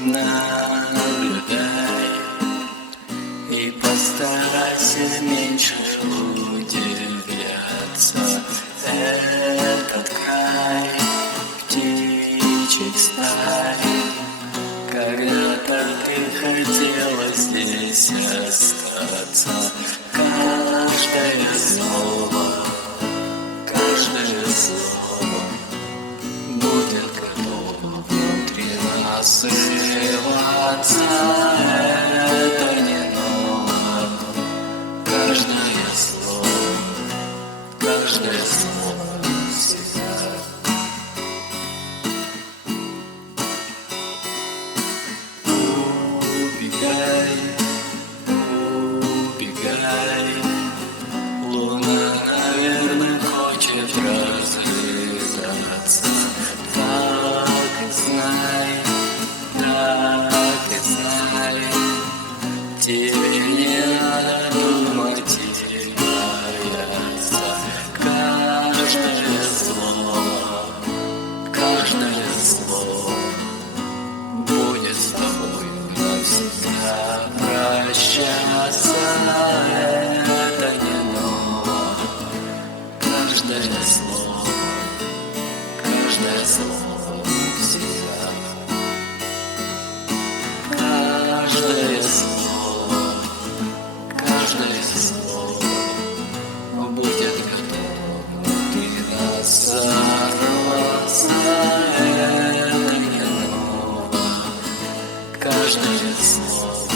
наблюдай и постарайся меньше удивляться. Этот край птичек стай, когда-то ты хотела здесь остаться. Каждое слово будет готово внутри нас сливаться. Это не ново. Каждое слово всегда. Убегай, убегай, луна, наверное, хочет разлетаться. Так и знай, тебе не надо думать и бояться. Каждое слово будет с тобой навсегда прощаться. Это не ново. Каждое слово всегда. Каждое слово будет готово внутри нас сорваться. Это не ново. Каждое слово